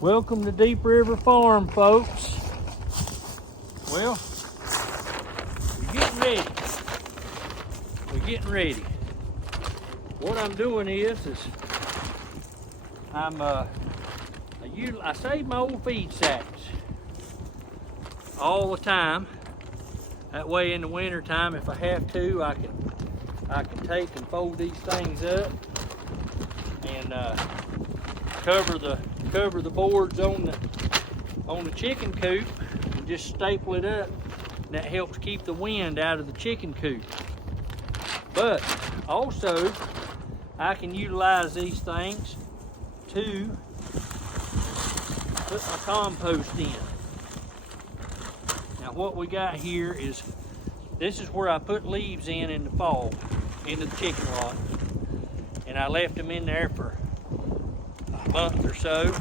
Welcome to Deep River Farm, folks. Well, we're getting ready. What I'm doing is I save my old feed sacks all the time. That way in the winter time, if I have to, I can take and fold these things up and cover the boards on the chicken coop and just staple it up. And that helps keep the wind out of the chicken coop. But also, I can utilize these things to put my compost in. Now what we got here is, this is where I put leaves in the fall, into the chicken lot. And I left them in there for a month or so.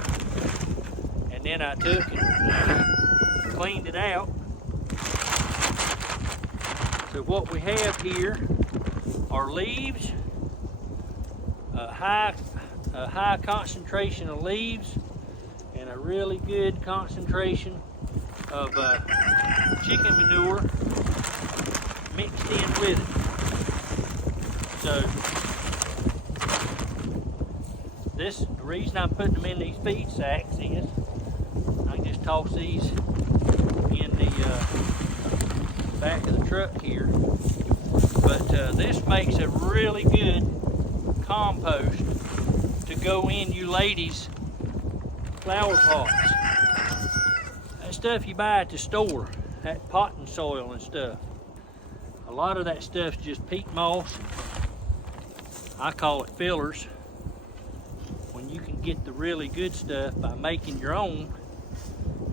And then I took and cleaned it out. So what we have here are leaves, a high concentration of leaves, and a really good concentration of chicken manure mixed in with it. So the reason I'm putting them in these feed sacks is I can just toss these in the back of the truck here. But this makes a really good compost to go in you ladies' flower pots. That stuff you buy at the store, that potting soil and stuff, a lot of that stuff's just peat moss. I call it fillers. When you can get the really good stuff by making your own.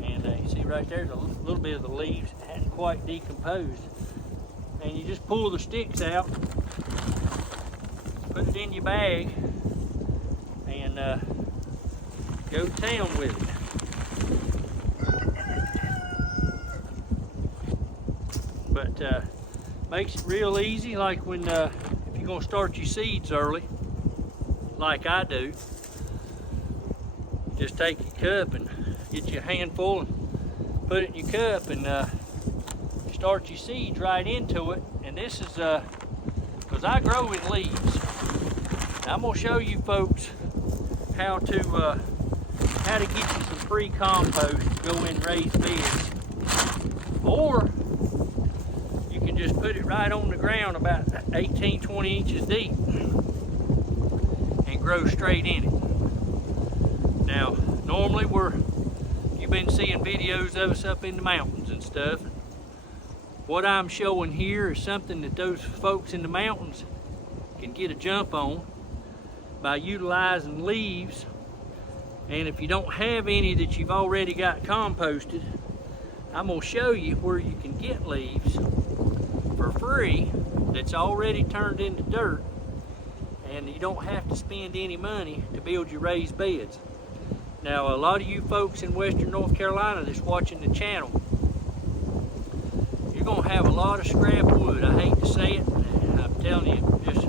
And you see right there's a little bit of the leaves hadn't quite decomposed. And you just pull the sticks out, put it in your bag, and go to town with it. But makes it real easy, like when if you're gonna start your seeds early, like I do, just take your cup and get you a handful and put it in your cup and start your seeds right into it. And this is because I grow in leaves. Now I'm gonna show you folks how to get you some free compost to go in raised beds, or you can just put it right on the ground about 18-20 inches deep and grow straight in it. Now normally you've been seeing videos of us up in the mountains and stuff. What I'm showing here is something that those folks in the mountains can get a jump on by utilizing leaves. And if you don't have any that you've already got composted, I'm going to show you where you can get leaves for free that's already turned into dirt, and you don't have to spend any money to build your raised beds. Now a lot of you folks in western North Carolina that's watching the channel, you're gonna have a lot of scrap wood. I hate to say it, and I'm telling you, it just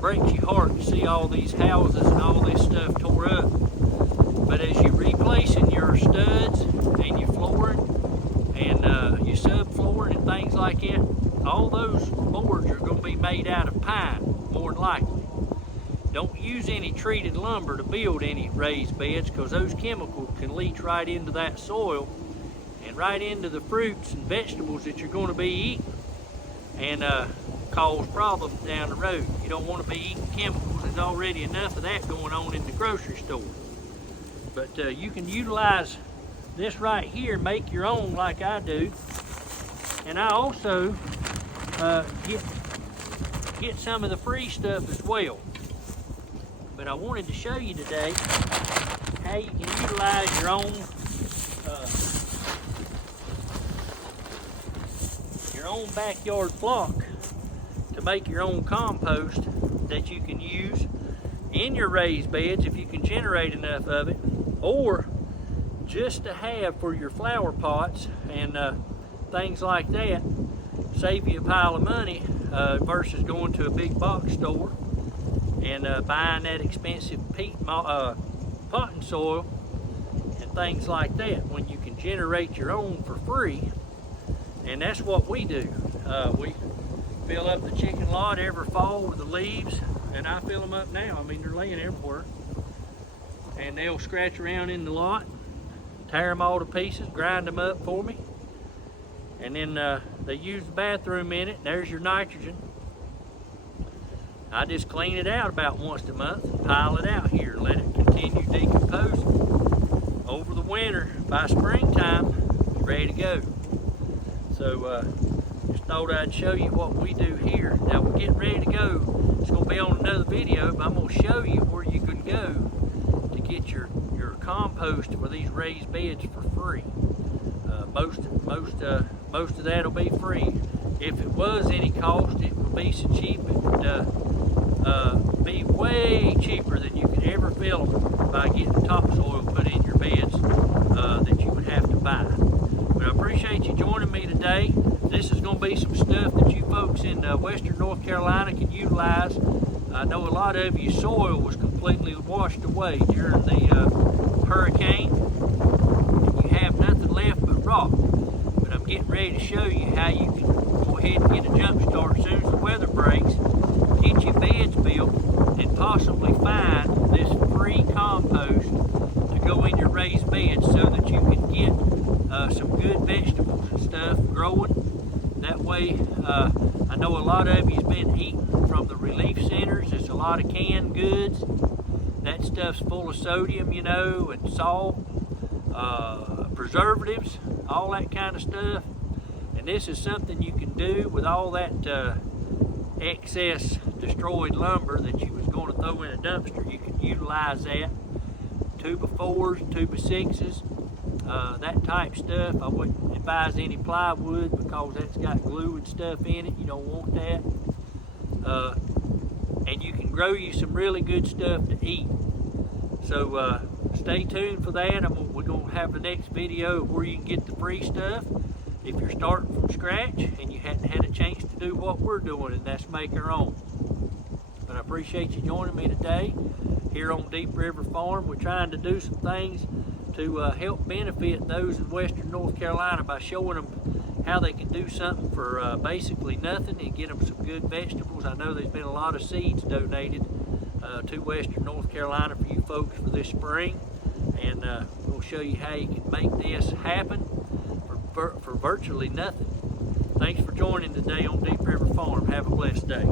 breaks your heart to see all these houses and all this stuff tore up. But as you're replacing your studs and your flooring and your subflooring and things like that, all those boards are gonna be made out of pine, more than likely. Don't use any treated lumber to build any raised beds, because those chemicals can leach right into that soil and right into the fruits and vegetables that you're going to be eating, and cause problems down the road. You don't want to be eating chemicals. There's already enough of that going on in the grocery store. But you can utilize this right here, make your own like I do. And I also get some of the free stuff as well. But I wanted to show you today how you can utilize your own backyard flock to make your own compost that you can use in your raised beds if you can generate enough of it, or just to have for your flower pots and things like that. Save you a pile of money versus going to a big box store and buying that expensive potting soil and things like that when you can generate your own for free. And that's what we do. We fill up the chicken lot every fall with the leaves, and I fill them up now. I mean, they're laying everywhere. And they'll scratch around in the lot, tear them all to pieces, grind them up for me. And then they use the bathroom in it. There's your nitrogen. I just clean it out about once a month, pile it out here, let it continue decomposing over the winter. By springtime, it's ready to go. So just thought I'd show you what we do here. Now we're getting ready to go. It's going to be on another video, but I'm going to show you where you can go to get your compost for these raised beds for free. Most of that will be free. If it was any cost, it would be so cheap. It would be way cheaper than you could ever fill them by getting topsoil put in your beds that you would have to buy. But I appreciate you joining me today. This is going to be some stuff that you folks in western North Carolina can utilize. I know a lot of your soil was completely washed away during the hurricane. You have nothing left but rock. But I'm getting ready to show you how you can go ahead and get a jump start as soon as the weather breaks, get your beds built, and possibly find this free compost to go in your raised beds so that you can get some good vegetables and stuff growing. That way, I know a lot of you's been eating from the relief centers. It's a lot of canned goods. That stuff's full of sodium, you know, and salt, preservatives, all that kind of stuff. And this is something you can do with all that excess destroyed lumber that you was going to throw in a dumpster. You can utilize that. 2x4s, 2x6s, that type stuff. I wouldn't advise any plywood because that's got glue and stuff in it. You don't want that. And you can grow you some really good stuff to eat. So stay tuned for that. We're going to have the next video of where you can get the free stuff if you're starting from scratch and you hadn't had a chance to do what we're doing, and that's make our own. But I appreciate you joining me today here on Deep River Farm. We're trying to do some things to help benefit those in western North Carolina by showing them how they can do something for basically nothing and get them some good vegetables. I know there's been a lot of seeds donated to western North Carolina for you folks for this spring, and we'll show you how you can make this happen for virtually nothing. Thanks for joining today on Deep River Farm. Have a blessed day.